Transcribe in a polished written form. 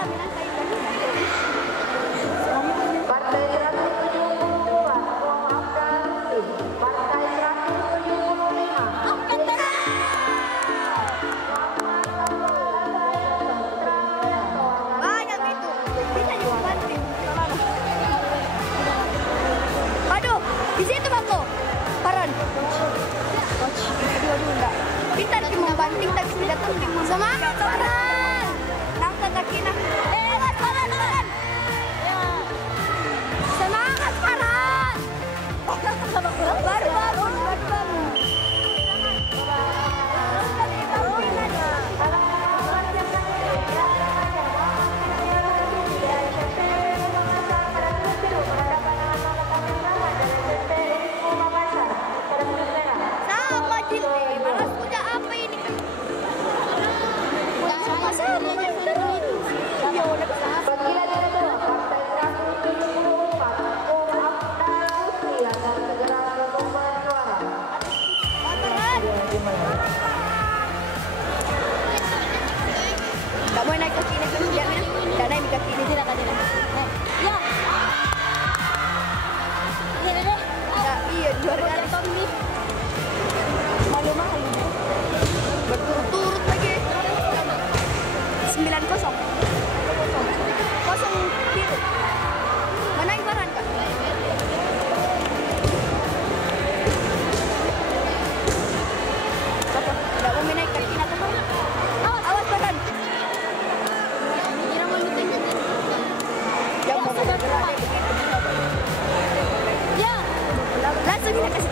Partai 174, Afgan Rusdi. Partai 175. Banyak itu. Bisa juga banting. Aduh, di situ Bangko. Paran. Aduh, enggak. Pintar tim membanting tapi tidak penting. Semangat Paran. Nangka kaki nak. Paran. Semangat Paran. Baru. Sama Jilde, malas punya apa ini? Panggilan yang kedua, Partai 174, Afgan Rusdi agar segera mengumumkan suara. Tak boleh naik kaki dia ni. Tak naik kaki ni dia tadi. Ya. Ya, iya 2 kali Tommy. Malu-malu. Berturut-turut lagi. 9-0. Kosong biru. Mana yang Paran Kak? Apa? Tidak mau naik kaki nak apa? Awas Paran. Ya, langsung kita kasih